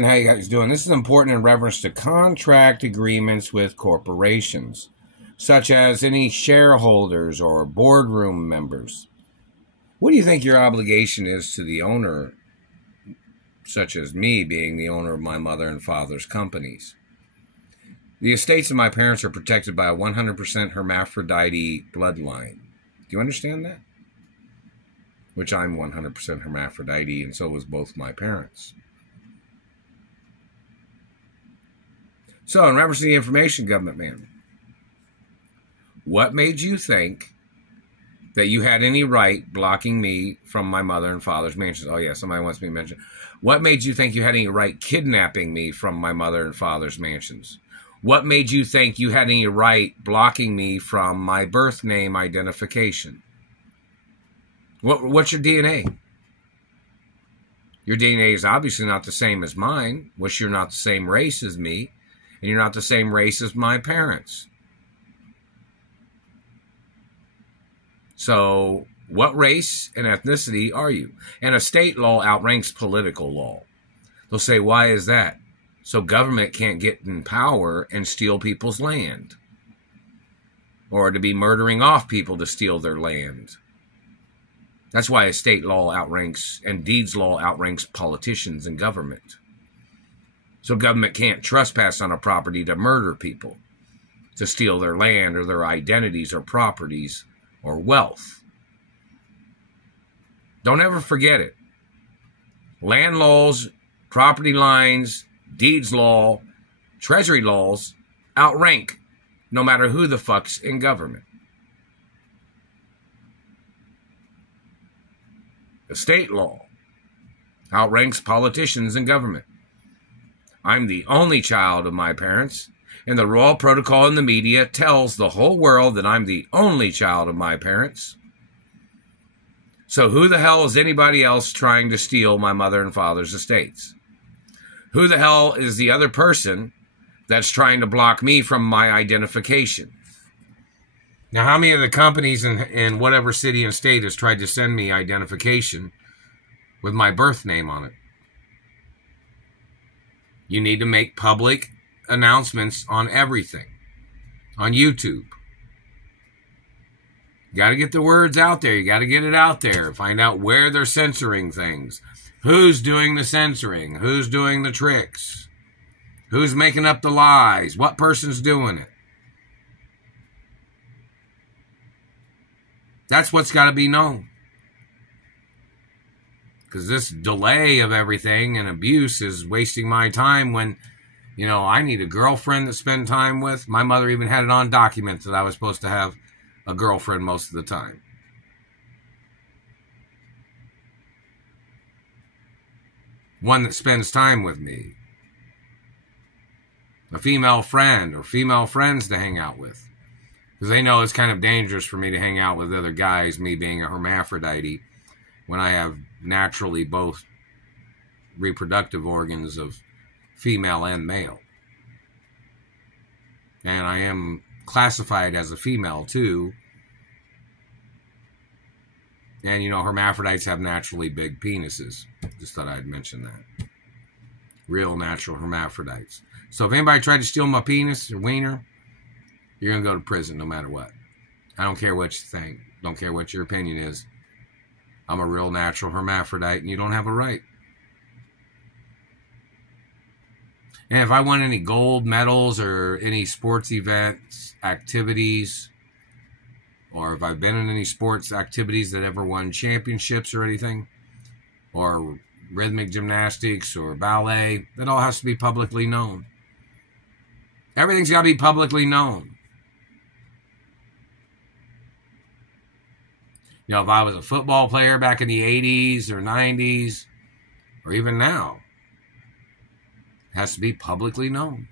man, how you guys doing? This is important in reference to contract agreements with corporations, such as any shareholders or boardroom members. What do you think your obligation is to the owner, such as me being the owner of my mother and father's companies? The estates of my parents are protected by a 100% hermaphrodite bloodline. Do you understand that? Which I'm 100% hermaphrodite, and so was both my parents. So, in reference to the information, government man, what made you think that you had any right blocking me from my mother and father's mansions? Oh, yeah, somebody wants me to mention. What made you think you had any right kidnapping me from my mother and father's mansions? What made you think you had any right blocking me from my birth name identification? What's your DNA? Your DNA is obviously not the same as mine, which you're not the same race as me, and you're not the same race as my parents. So, what race and ethnicity are you? And a state law outranks political law. They'll say, why is that? So government can't get in power and steal people's land. Or to be murdering off people to steal their land. That's why a state law outranks, and deeds law outranks politicians and government. So government can't trespass on a property to murder people, to steal their land or their identities or properties or wealth. Don't ever forget it. Land laws, property lines, deeds law, treasury laws outrank no matter who the fuck's in government. The state law outranks politicians and government. I'm the only child of my parents, and the royal protocol in the media tells the whole world that I'm the only child of my parents. So who the hell is anybody else trying to steal my mother and father's estates? Who the hell is the other person that's trying to block me from my identification? Now, how many of the companies in whatever city and state has tried to send me identification with my birth name on it? You need to make public announcements on everything. On YouTube. You got to get the words out there. You got to get it out there. Find out where they're censoring things. Who's doing the censoring? Who's doing the tricks? Who's making up the lies? What person's doing it? That's what's got to be known. Because this delay of everything and abuse is wasting my time when, I need a girlfriend to spend time with. My mother even had it on document that I was supposed to have a girlfriend most of the time. One that spends time with me. A female friend or female friends to hang out with. Because they know it's kind of dangerous for me to hang out with other guys, me being a hermaphrodite, when I have naturally both reproductive organs of female and male. And I am classified as a female too. And hermaphrodites have naturally big penises. Just thought I'd mention that. Real natural hermaphrodites. So if anybody tried to steal my penis or wiener, you're going to go to prison no matter what. I don't care what you think. Don't care what your opinion is. I'm a real natural hermaphrodite and you don't have a right. And if I won any gold medals or any sports events, activities, or if I've been in any sports activities that ever won championships or anything, or rhythmic gymnastics or ballet, that all has to be publicly known. Everything's got to be publicly known. If I was a football player back in the 80s or 90s, or even now, it has to be publicly known.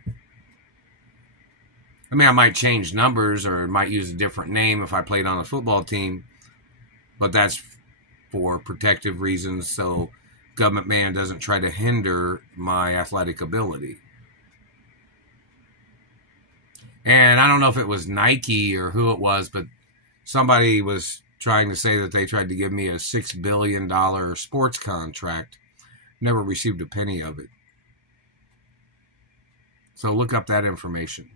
I mean, I might change numbers or might use a different name if I played on a football team, but that's for protective reasons so government man doesn't try to hinder my athletic ability. And I don't know if it was Nike or who it was, but somebody was trying to say that they tried to give me a $6 billion sports contract. Never received a penny of it. So look up that information.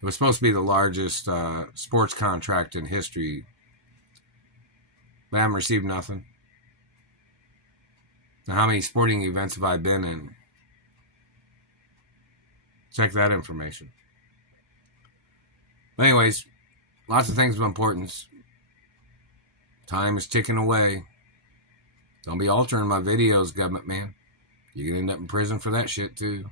It was supposed to be the largest sports contract in history, but I haven't received nothing. Now, how many sporting events have I been in? Check that information. But anyways, lots of things of importance. Time is ticking away. Don't be altering my videos, government man. You can end up in prison for that shit too.